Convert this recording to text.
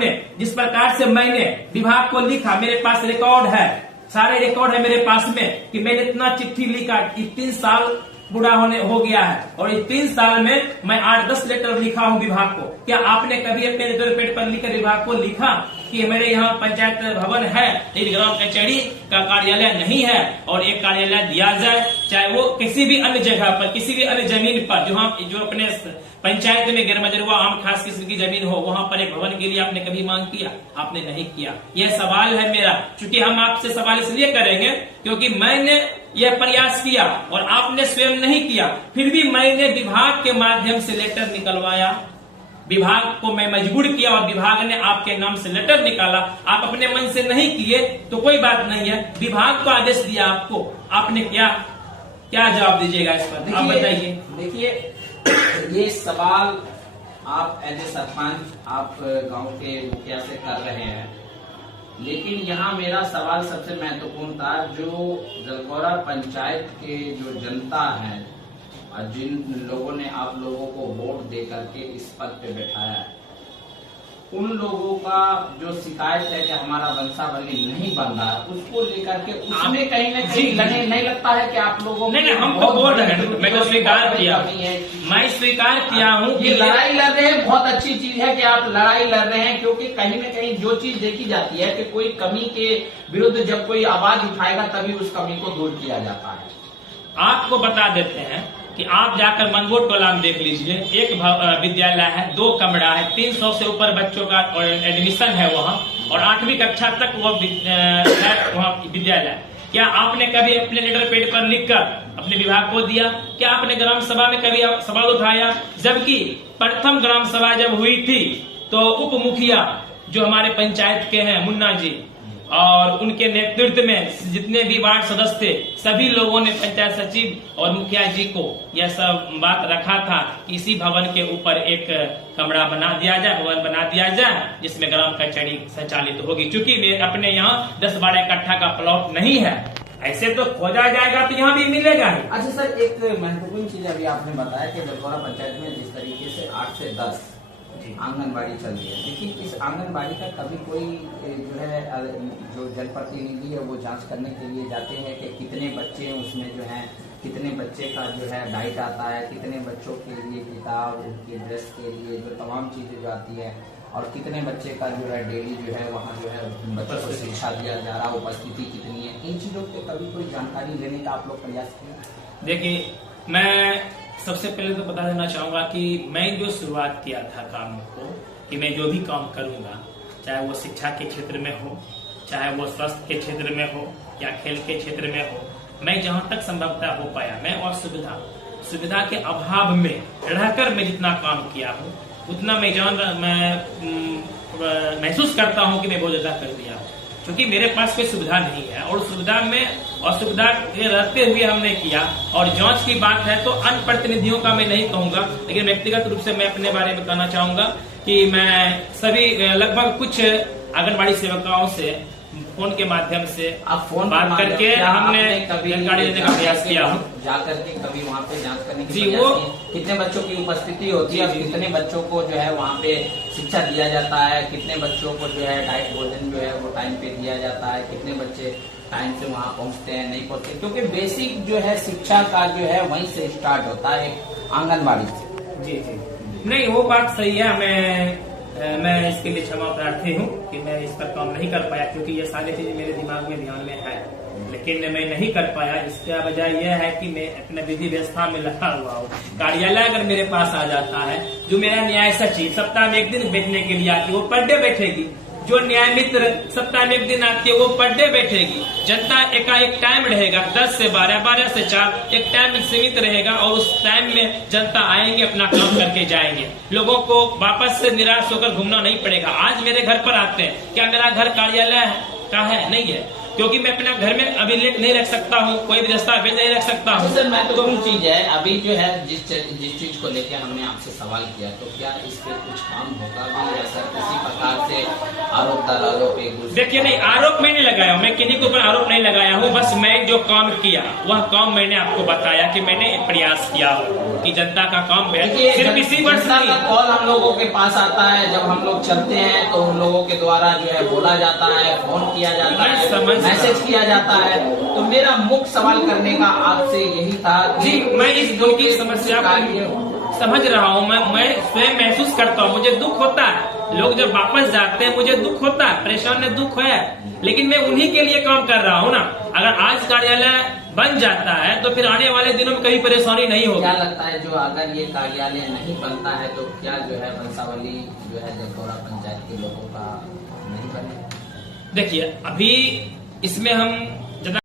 आपने जिस प्रकार से मैंने विभाग को लिखा, मेरे पास रिकॉर्ड है, सारे रिकॉर्ड है मेरे पास में कि मैंने इतना चिट्ठी लिखा कि 3 साल बूढ़ा हो गया है और इस 3 साल में मैं 8-10 लेटर लिखा हूँ विभाग को। क्या आपने कभी अपने लेटर पेड पर लिखकर विभाग को लिखा कि मेरे यहाँ पंचायत भवन है लेकिन ग्राम कचहरी का कार्यालय नहीं है और एक कार्यालय दिया जाए, चाहे वो किसी भी अन्य जगह पर, किसी भी अन्य जमीन पर जो अपने पंचायत में गैरमजरूआ आम खास किस्म की जमीन हो, वहाँ पर एक भवन के लिए आपने कभी मांग किया? आपने नहीं किया। यह सवाल है मेरा, क्योंकि हम आपसे सवाल इसलिए करेंगे क्योंकि मैंने यह प्रयास किया और आपने स्वयं नहीं किया, फिर भी मैंने विभाग के माध्यम से लेटर निकलवाया, विभाग को मैं मजबूर किया और विभाग ने आपके नाम से लेटर निकाला। आप अपने मन से नहीं किए तो कोई बात नहीं है, विभाग को आदेश दिया आपको, आपने क्या जवाब दीजिएगा इस पर? आप बताइए। देखिए, ये सवाल आप एज ए सरपंच, आप गांव के मुखिया से कर रहे हैं, लेकिन यहाँ मेरा सवाल सबसे महत्वपूर्ण था, जो जलगौरा पंचायत के जो जनता है और जिन लोगों ने आप लोगों को वोट दे करके इस पद पे बैठाया है, उन लोगों का जो शिकायत है कि हमारा वंशावली नहीं बन रहा है, उसको लेकर के उसमें कहीं न कहीं नहीं लगता है कि आप लोगों नहीं, हम तो बोल रहे हैं, मैं तो स्वीकार किया, मैं स्वीकार किया हूँ कि लड़ाई लड़ रहे हैं। बहुत अच्छी चीज है कि आप लड़ाई लड़ रहे हैं, क्योंकि कहीं न कहीं जो चीज देखी जाती है कि कोई कमी के विरुद्ध जब कोई आवाज उठाएगा तभी उस कमी को दूर किया जाता है। आपको बता देते हैं कि आप जाकर मनगोट टोला में देख लीजिए, एक विद्यालय है, 2 कमरा है, 300 से ऊपर बच्चों का एडमिशन है वहाँ और 8वीं कक्षा तक वह वहाँ विद्यालय। क्या आपने कभी अपने लेटर पेड पर लिखकर अपने विभाग को दिया? क्या आपने ग्राम सभा में कभी सवाल उठाया? जबकि प्रथम ग्राम सभा जब हुई थी तो उप मुखिया जो हमारे पंचायत के हैं मुन्ना जी और उनके नेतृत्व में जितने भी वार्ड सदस्य थे, सभी लोगों ने पंचायत सचिव और मुखिया जी को यह सब बात रखा था कि इसी भवन के ऊपर एक कमरा बना दिया जाए, भवन बना दिया जाए, जिसमें ग्राम कचहरी संचालित होगी। चूंकि मेरे अपने यहाँ 10-12 कट्ठा का प्लॉट नहीं है, ऐसे तो खोजा जाएगा तो यहाँ भी मिलेगा ही। अच्छा सर, एक महत्वपूर्ण चीज अभी आपने बताया कि जलगौरा पंचायत में जिस तरीके से 8 से 10 आंगनबाड़ी चल रही है, लेकिन इस आंगनबाड़ी का कभी कोई जो है जो जनप्रतिनिधि है वो जांच करने के लिए जाते हैं कि कितने बच्चे उसमें जो है, कितने बच्चे का जो है डाइट आता है, कितने बच्चों के लिए किताब, उनकी ड्रेस के लिए जो तमाम चीजें जो आती है और कितने बच्चे का जो है डेली जो है वहाँ जो है बच्चों को शिक्षा दिया जा रहा है, उपस्थिति कितनी है, इन चीजों की कभी कोई जानकारी लेने का आप लोग प्रयास किए? देखिए, मैं सबसे पहले तो बता देना चाहूंगा कि मैं जो शुरुआत किया था काम को, कि मैं जो भी काम करूंगा, चाहे वो शिक्षा के क्षेत्र में हो, चाहे वो स्वास्थ्य के क्षेत्र में हो या खेल के क्षेत्र में हो, मैं जहां तक संभवतः हो पाया, मैं और सुविधा के अभाव में रहकर मैं जितना काम किया हूँ उतना मैं महसूस करता हूँ कि मैं बहुत ज्यादा कर दिया हूँ, क्योंकि मेरे पास कोई सुविधा नहीं है और सुविधा के रहते हुए हमने किया। और जांच की बात है तो अन्य प्रतिनिधियों का मैं नहीं कहूंगा, लेकिन व्यक्तिगत रूप से मैं अपने बारे में कहना चाहूंगा कि मैं सभी लगभग कुछ आंगनबाड़ी सेवकाओं से फोन के माध्यम से बात करके हमने जानकारी देने का प्रयास किया हूँ। जाकर के कभी वहाँ पे जांच करने की जी, वो कितने बच्चों की उपस्थिति होती है, कितने बच्चों को जो है वहाँ पे शिक्षा दिया जाता है, कितने बच्चों को जो है डाइट भोजन जो है वो टाइम पे दिया जाता है, कितने बच्चे टाइम से वहाँ पहुँचते हैं, नहीं पहुँचते, क्योंकि बेसिक जो है शिक्षा का जो है वहीं से स्टार्ट होता है आंगनबाड़ी से। जी जी, नहीं वो बात सही है। मैं इसके लिए क्षमा प्रार्थी हूँ कि मैं इस पर काम नहीं कर पाया, क्योंकि ये सारी चीजें मेरे दिमाग में ध्यान में है, लेकिन मैं नहीं कर पाया। इसका वजह यह है कि मैं अपने विधि व्यवस्था में लगा हुआ हूँ। कार्यालय अगर मेरे पास आ जाता है, जो मेरा न्याय सचिव सप्ताह में 1 दिन बैठने के लिए आती है वो पर डे बैठेगी, जो न्याय मित्र सप्ताह में 1 दिन आती है वो पर डे बैठेगी। जनता एक टाइम रहेगा 10 से 12, 12 से 4, एक टाइम सीमित रहेगा और उस टाइम में जनता आएंगे, अपना काम करके जाएंगे। लोगों को वापस से निराश होकर घूमना नहीं पड़ेगा। आज मेरे घर पर आते हैं, क्या मेरा घर कार्यालय का है? नहीं है। क्योंकि मैं अपना घर में अभी नहीं रख सकता हूँ, कोई भी दस्तावेज नहीं रख सकता हूँ। सर महत्वपूर्ण चीज है अभी जो है जिस चीज को लेकर हमने आपसे सवाल किया, तो क्या इस पे कुछ काम होगा भी या सर किसी प्रकार से आरोप दलालों पे? देखिए नहीं, आरोप मैंने लगाया हूँ, मैं किन्हीं के ऊपर आरोप नहीं लगाया हूँ। बस मैं जो काम किया वह काम मैंने आपको बताया कि मैंने प्रयास किया कि जनता का काम सिर्फ इसी वर्ष का कॉल हम लोगों के पास आता है, जब हम लोग चलते हैं तो उन लोगों के द्वारा जो है बोला जाता है, फोन किया जाता है, मैसेज किया जाता है। तो मेरा मुख्य सवाल करने का आपसे यही था जी, मैं इस दुख की समस्या को समझ रहा हूँ, मैं स्वयं महसूस करता हूँ, मुझे दुख होता है। लोग जब वापस जाते हैं मुझे दुख होता है, परेशान है, दुख है, लेकिन मैं उन्हीं के लिए काम कर रहा हूँ ना। अगर आज कार्यालय बन जाता है तो फिर आने वाले दिनों में कहीं परेशानी नहीं होगी। क्या लगता है जो अगर ये कार्यालय नहीं बनता है तो क्या जो है वंशावली जो है जलकौरा पंचायत के लोगों का नहीं बनेगा? देखिए अभी इसमें हम